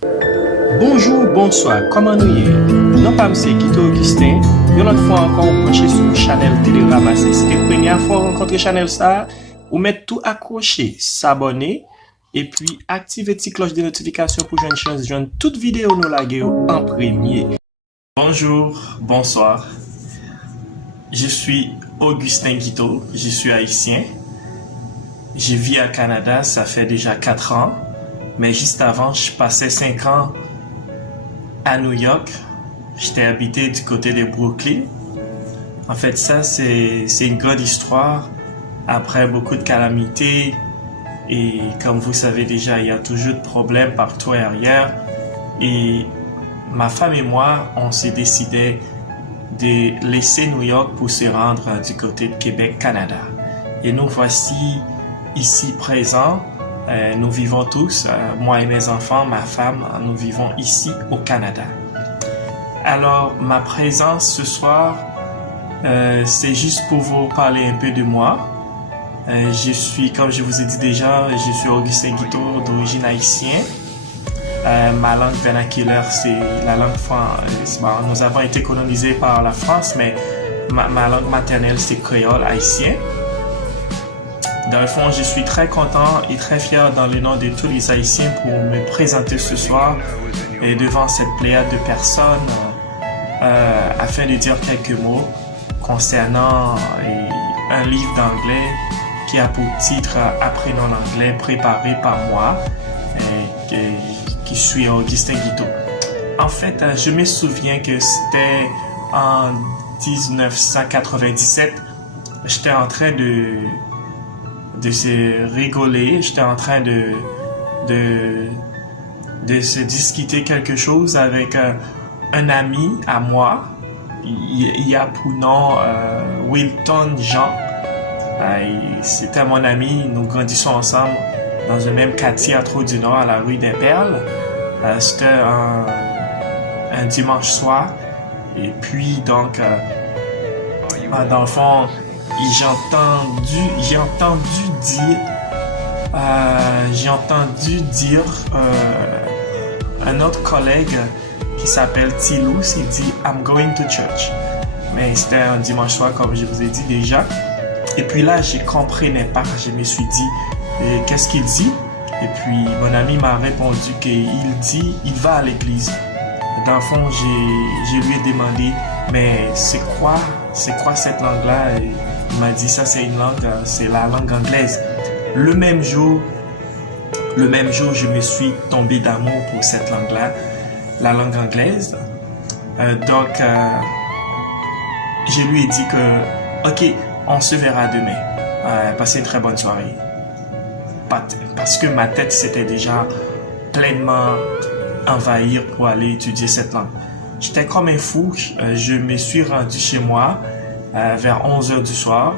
Bonjour, bonsoir, comment nous y est? Non pas monsieur Guito Augustin, une autre fois encore branché sur Channel Telegram. C'est la première fois rencontrer Channel ça, ou mettre tout accroché, s'abonner et puis activer la cloche de notification pour jouer une chance de joindre toute vidéo nous laguer en premier. Bonjour, bonsoir. Je suis Augustin Guito, je suis haïtien. Je vis à Canada, ça fait déjà 4 ans, mais juste avant, je passais 5 ans à New York. J'étais habité du côté de Brooklyn. En fait, ça, c'est une grande histoire. Après beaucoup de calamités, et comme vous savez déjà, il y a toujours de problèmes partout et ailleurs. Et ma femme et moi, on s'est décidé de laisser New York pour se rendre du côté de Québec, Canada. Et nous voici ici présents. Nous vivons tous, moi et mes enfants, ma femme, nous vivons ici au Canada. Alors, ma présence ce soir, c'est juste pour vous parler un peu de moi. Je suis, comme je vous ai dit déjà, je suis Augustin Guito, d'origine haïtienne. Ma langue vernaculaire, c'est la langue française. Bon, nous avons été colonisés par la France, mais ma langue maternelle, c'est créole haïtien. Dans le fond, je suis très content et très fier dans le nom de tous les Haïtiens pour me présenter ce soir et devant cette pléiade de personnes afin de dire quelques mots concernant un livre d'anglais qui a pour titre Apprenons l'anglais préparé par moi, qui suis Augustin Guito. En fait, je me souviens que c'était en 1997, j'étais en train de se rigoler, j'étais en train de se discuter quelque chose avec un ami à moi. Il y a pour nom Wilton Jean. C'était mon ami, nous grandissons ensemble dans le même quartier à Trou-du-Nord, à la rue des Perles. C'était un dimanche soir. Et puis donc, dans le fond, j'ai entendu dire un autre collègue qui s'appelle Tilous, il dit I'm going to church. Mais c'était un dimanche soir, comme je vous ai dit déjà. Et puis là, je ne comprenais pas. Je me suis dit, qu'est-ce qu'il dit? Et puis mon ami m'a répondu qu'il dit, il va à l'église. Dans le fond, je lui ai demandé, mais c'est quoi cette langue-là? Et il m'a dit, ça c'est une langue, c'est la langue anglaise. Le même jour, je me suis tombé d'amour pour cette langue-là, la langue anglaise. Donc, je lui ai dit que, ok, on se verra demain. Passez une très bonne soirée. Parce que ma tête s'était déjà pleinement envahie pour aller étudier cette langue. J'étais comme un fou. Je me suis rendu chez moi vers 11h du soir,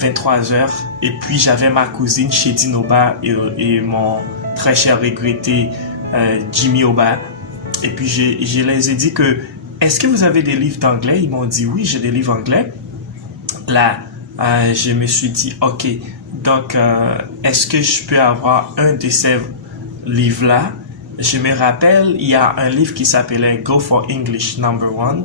23h. Et puis j'avais ma cousine Shedi Noba et mon très cher regretté Jimmy Oba. Et puis je les ai dit que, est-ce que vous avez des livres d'anglais? Ils m'ont dit oui, j'ai des livres anglais. Là, je me suis dit, ok, donc est-ce que je peux avoir un de ces livres-là? Je me rappelle, il y a un livre qui s'appelait Go for English #1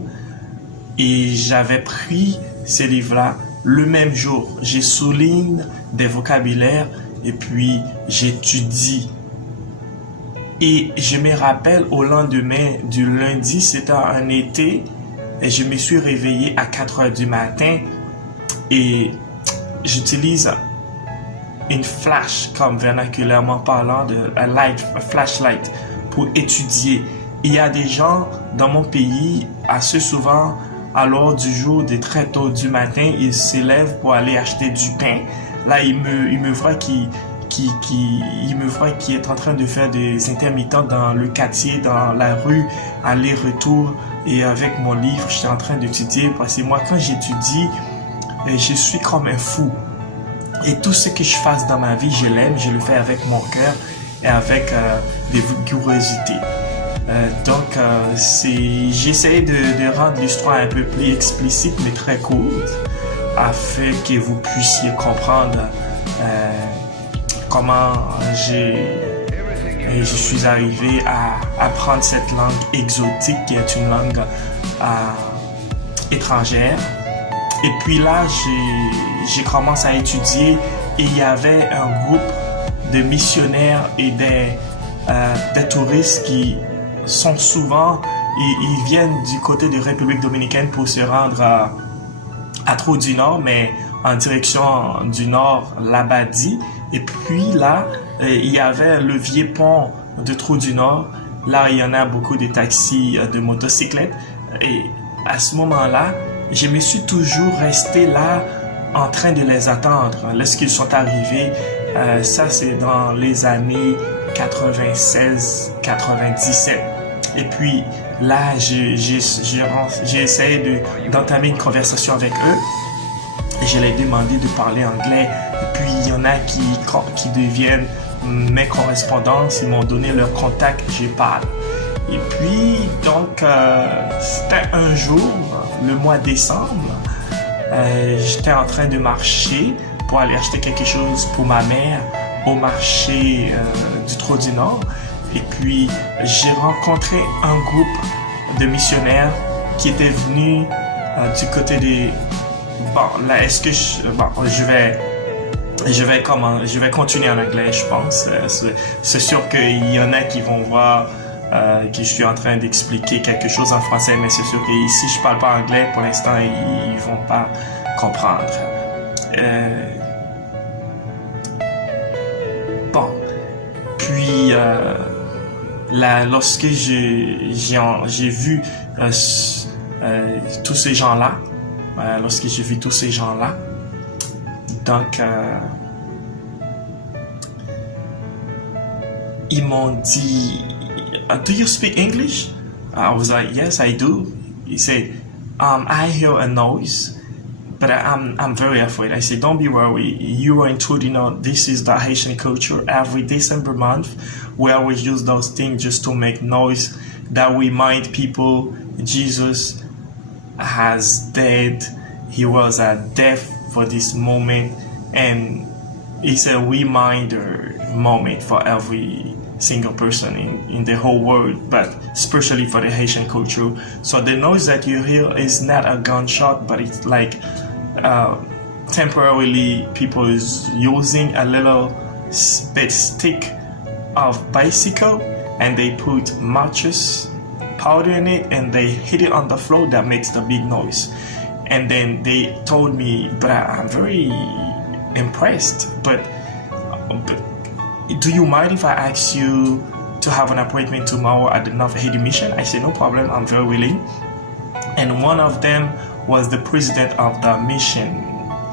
et j'avais pris ce livre-là le même jour. Je souligne des vocabulaires et puis j'étudie. Et je me rappelle au lendemain du lundi, c'était un été, et je me suis réveillé à 4h du matin et j'utilise une flash, comme vernaculairement parlant, un flashlight pour étudier. Il y a des gens dans mon pays, assez souvent, à l'heure du jour, de très tôt du matin, ils s'élèvent pour aller acheter du pain. Là, ils me voient qui est en train de faire des intermittents dans le quartier, dans la rue, aller-retour. Et avec mon livre, j'étais en train d'étudier parce que moi, quand j'étudie, je suis comme un fou. Et tout ce que je fasse dans ma vie, je l'aime, je le fais avec mon cœur et avec des curiosités. Donc, j'essaie de rendre l'histoire un peu plus explicite, mais très courte, afin que vous puissiez comprendre comment je suis arrivé à apprendre cette langue exotique qui est une langue étrangère. Et puis là, j'ai commencé à étudier et il y avait un groupe de missionnaires et des touristes qui sont souvent, ils viennent du côté de République dominicaine pour se rendre à Trou-du-Nord, mais en direction du Nord, Labadie. Et puis là, il y avait le vieux pont de Trou-du-Nord. Là, il y en a beaucoup de taxis, de motocyclettes. Et à ce moment-là, je me suis toujours resté là en train de les attendre lorsqu'ils sont arrivés. Ça, c'est dans les années 96-97. Et puis là, j'ai essayé d'entamer une conversation avec eux. Je leur ai demandé de parler anglais. Et puis, il y en a qui deviennent mes correspondants. Ils m'ont donné leur contact, je parle. Et puis, donc, c'était un jour, le mois de décembre, j'étais en train de marcher pour aller acheter quelque chose pour ma mère au marché du Trou-du-Nord. Et puis, j'ai rencontré un groupe de missionnaires qui étaient venus du côté des... Bon, là, est-ce que je vais continuer en anglais, je pense. C'est sûr qu'il y en a qui vont voir que je suis en train d'expliquer quelque chose en français, mais c'est sûr que si je parle pas anglais, pour l'instant, ils vont pas comprendre. Bon. Puis, là, lorsque j'ai vu tous ces gens-là, donc, ils m'ont dit, do you speak English? I was like, yes, I do. He said, I hear a noise, but I'm very afraid. I said, don't be worried. You are in Trou-du-Nord. This is the Haitian culture. Every December month, we always use those things just to make noise that remind people Jesus has died. He was at death for this moment, and it's a reminder moment for every single person in the whole world, but especially for the Haitian culture. So the noise that you hear is not a gunshot, but it's like temporarily people is using a little bit stick of bicycle, and they put matches powder in it, and they hit it on the floor. That makes the big noise. And then they told me, but I'm very impressed, but do you mind if I ask you to have an appointment tomorrow at the North Haiti Mission? I said, no problem, I'm very willing. And one of them was the president of the mission.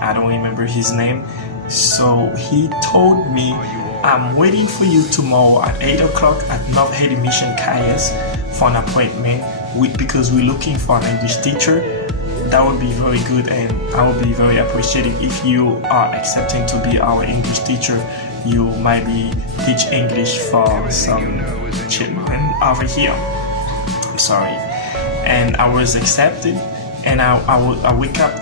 I don't remember his name. So he told me, I'm waiting for you tomorrow at 8 o'clock at North Haiti Mission Cayes for an appointment because we're looking for an English teacher. That would be very good, and I would be very appreciative if you are accepting to be our English teacher. You might be teach English for some children over here. I'm sorry. And I was accepted, and I wake up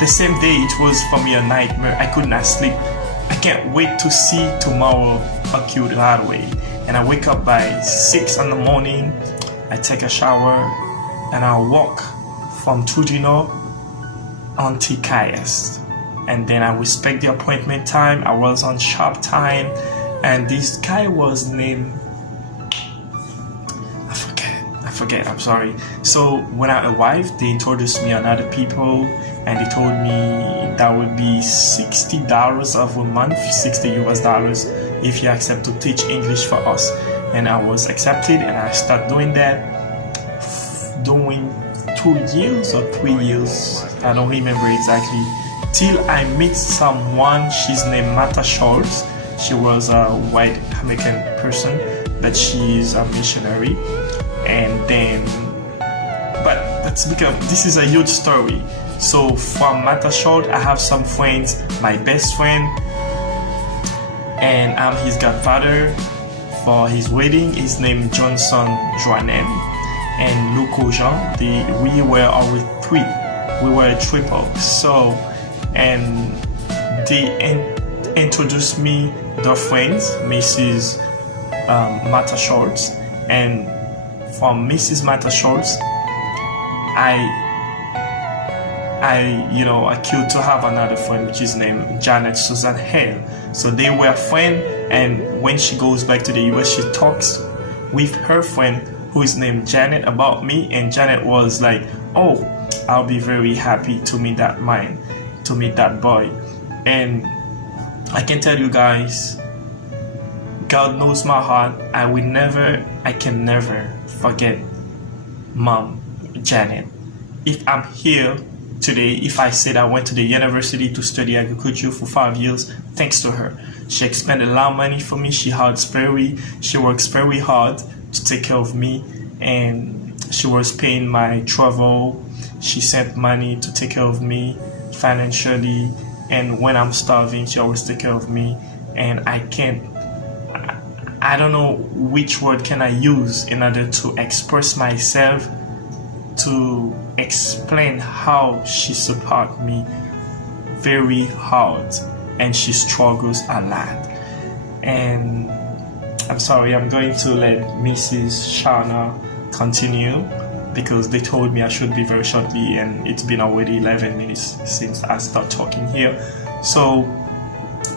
the same day. It was for me a nightmare. I could not sleep. I can't wait to see tomorrow occur that way. And I wake up by 6 in the morning. I take a shower, and I walk from Trou-du-Nord until Cayes. And then I respect the appointment time. I was on sharp time, and this guy was named, I forget, I'm sorry. So when I arrived, they introduced me on other people, and they told me that would be $60 of a month, $60 US, if you accept to teach English for us. And I was accepted, and I started doing that, doing 2 years or 3 years, I don't remember exactly, till I meet someone. She's named Martha Schultz. She was a white American person, but she's a missionary. And then, but this is a huge story. So from Martha Schultz, I have some friends. My best friend, and I'm his godfather for his wedding. His name Johnson Joanem and Luco Jean. We were always three. We were a triple. So, and they introduced me their friends, Mrs. Martha Schultz, and from Mrs. Martha Schultz, I queued to have another friend which is named Janet Susan Hale. So they were friends, and when she goes back to the US, she talks with her friend who is named Janet about me, and Janet was like, "Oh, I'll be very happy to meet that boy." And I can tell you guys, God knows my heart. I can never forget Mom Janet. If I'm here today, if I said I went to the university to study agriculture for 5 years, thanks to her. She expended a lot of money for me. She works very hard to take care of me, and she was paying my travel. She sent money to take care of me financially, and when I'm starving, she always take care of me. And I don't know which word can I use in order to express myself, to explain how she supports me very hard, and she struggles a lot. And I'm sorry, I'm going to let Mrs. Shauna continue because they told me I should be very shortly, and it's been already 11 minutes since I started talking here. So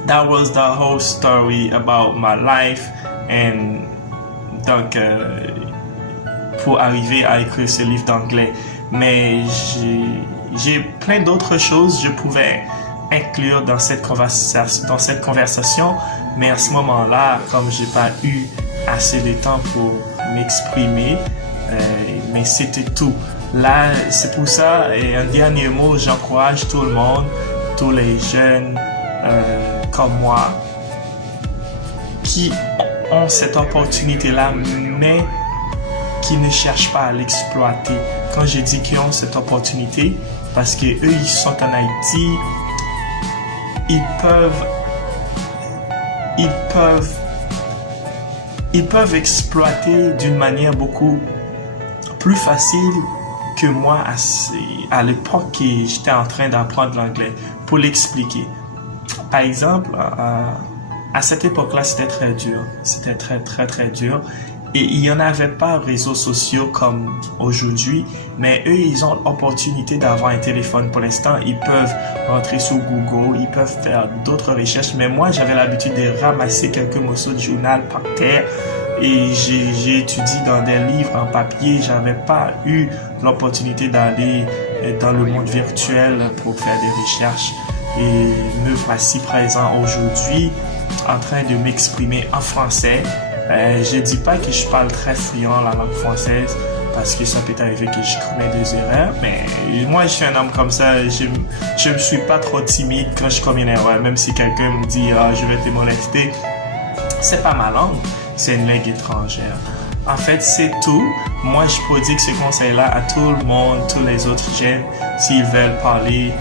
that was the whole story about my life. And donc, pour arriver à écrire ce livre d'anglais. Mais j'ai plein d'autres choses que je pouvais inclure dans cette conversation, mais à ce moment-là, comme j'ai pas eu assez de temps pour m'exprimer, mais c'était tout. Là, c'est pour ça, et un dernier mot, j'encourage tout le monde, tous les jeunes comme moi, qui ont cette opportunité-là, mais qui ne cherchent pas à l'exploiter. Quand je dis qu'ils ont cette opportunité, parce que eux, ils sont en Haïti, ils peuvent exploiter d'une manière beaucoup plus facile que moi à l'époque que j'étais en train d'apprendre l'anglais. Pour l'expliquer, par exemple, à cette époque-là, c'était très dur. C'était très, très, très dur. Et il n'y en avait pas réseaux sociaux comme aujourd'hui, mais eux, ils ont l'opportunité d'avoir un téléphone. Pour l'instant, ils peuvent rentrer sur Google, ils peuvent faire d'autres recherches. Mais moi, j'avais l'habitude de ramasser quelques morceaux de journal par terre et j'ai étudié dans des livres en papier. J'avais pas eu l'opportunité d'aller dans le monde virtuel pour faire des recherches. Et me voici présent aujourd'hui en train de m'exprimer en français. Je dis pas que je parle très fluent la langue française parce que ça peut arriver que je commets des erreurs, mais moi je suis un homme comme ça, je me suis pas trop timide quand je commets une erreur, même si quelqu'un me dit je vais te molester, c'est pas ma langue, c'est une langue étrangère. En fait, c'est tout. Moi, je prodigue ce conseil-là à tout le monde, tous les autres jeunes, s'ils veulent parler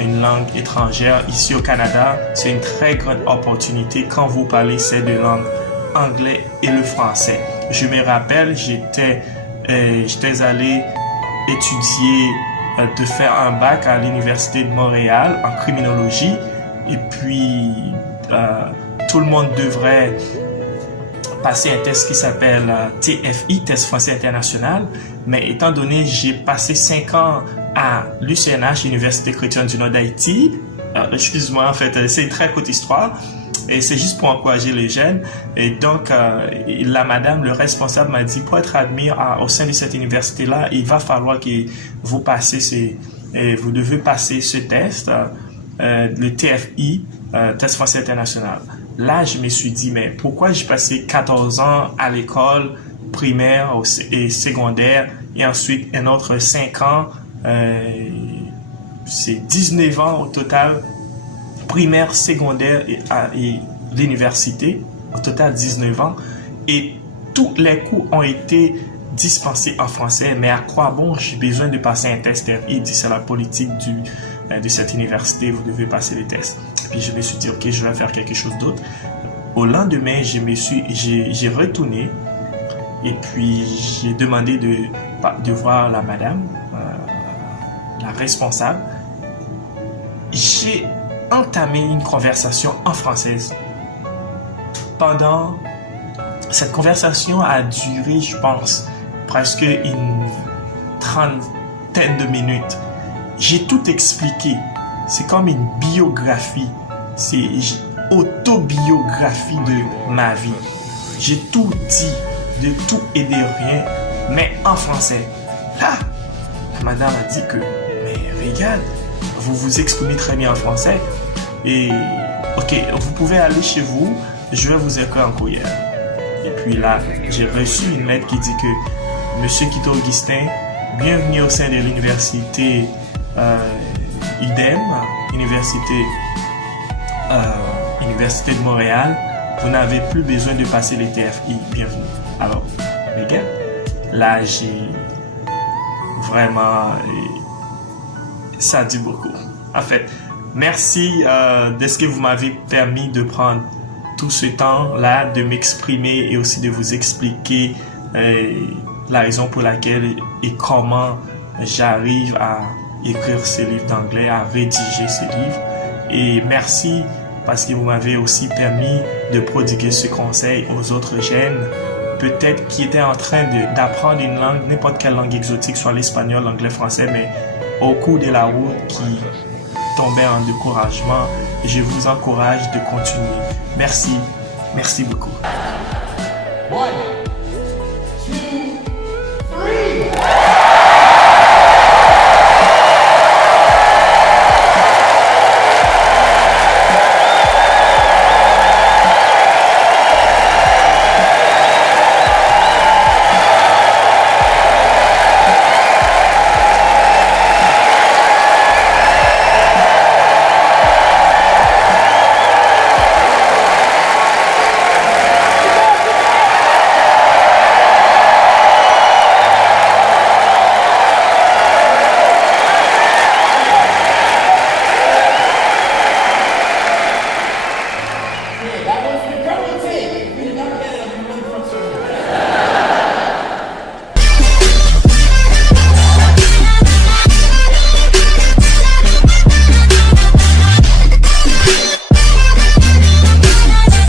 une langue étrangère. Ici au Canada, c'est une très grande opportunité quand vous parlez ces deux langues, anglais et le français. Je me rappelle, j'étais allé étudier, de faire un bac à l'Université de Montréal en criminologie, et puis tout le monde devrait passer un test qui s'appelle TFI, Test Français International, mais étant donné que j'ai passé 5 ans à l'UCNH, Université Chrétienne du Nord d'Haïti, excuse-moi, en fait, c'est une très courte histoire, et c'est juste pour encourager les jeunes. Et donc, la madame, le responsable m'a dit, pour être admis au sein de cette université-là, il va falloir que vous vous devez passer ce test, le TFI, Test Français International. Là, je me suis dit, mais pourquoi j'ai passé 14 ans à l'école primaire et secondaire, et ensuite un autre 5 ans, c'est 19 ans au total, primaire, secondaire et l'université, au total 19 ans, et tous les cours ont été dispensés en français, mais à quoi bon j'ai besoin de passer un test TFI? Il dit c'est la politique de cette université, vous devez passer les tests. Puis je me suis dit, ok, je vais faire quelque chose d'autre. Au lendemain, j'ai retourné, et puis j'ai demandé de voir la madame, la responsable. J'ai entamé une conversation en française pendant Cette conversation a duré, je pense, presque une trentaine de minutes. J'ai tout expliqué. C'est comme une biographie. C'est une autobiographie de ma vie. J'ai tout dit, de tout et de rien, mais en français. Là, la madame a dit que, mais regarde, vous vous exprimez très bien en français. Et, ok, vous pouvez aller chez vous, je vais vous écrire un courrier. Et puis là, j'ai reçu une lettre qui dit que Monsieur Quito Augustin, bienvenue au sein de l'université UDEM, Université de Montréal. Vous n'avez plus besoin de passer les TFI. Bienvenue. Alors, les gars, là, j'ai vraiment... ça dit beaucoup. En fait, merci de ce que vous m'avez permis de prendre tout ce temps-là, de m'exprimer et aussi de vous expliquer la raison pour laquelle et comment j'arrive à écrire ces livres d'anglais, à rédiger ces livres. Et merci parce que vous m'avez aussi permis de prodiguer ce conseil aux autres jeunes, peut-être qui étaient en train d'apprendre une langue, n'importe quelle langue exotique, soit l'espagnol, l'anglais, français, mais au cours de la route qui tombaient en découragement. Je vous encourage de continuer. Merci. Merci beaucoup. One.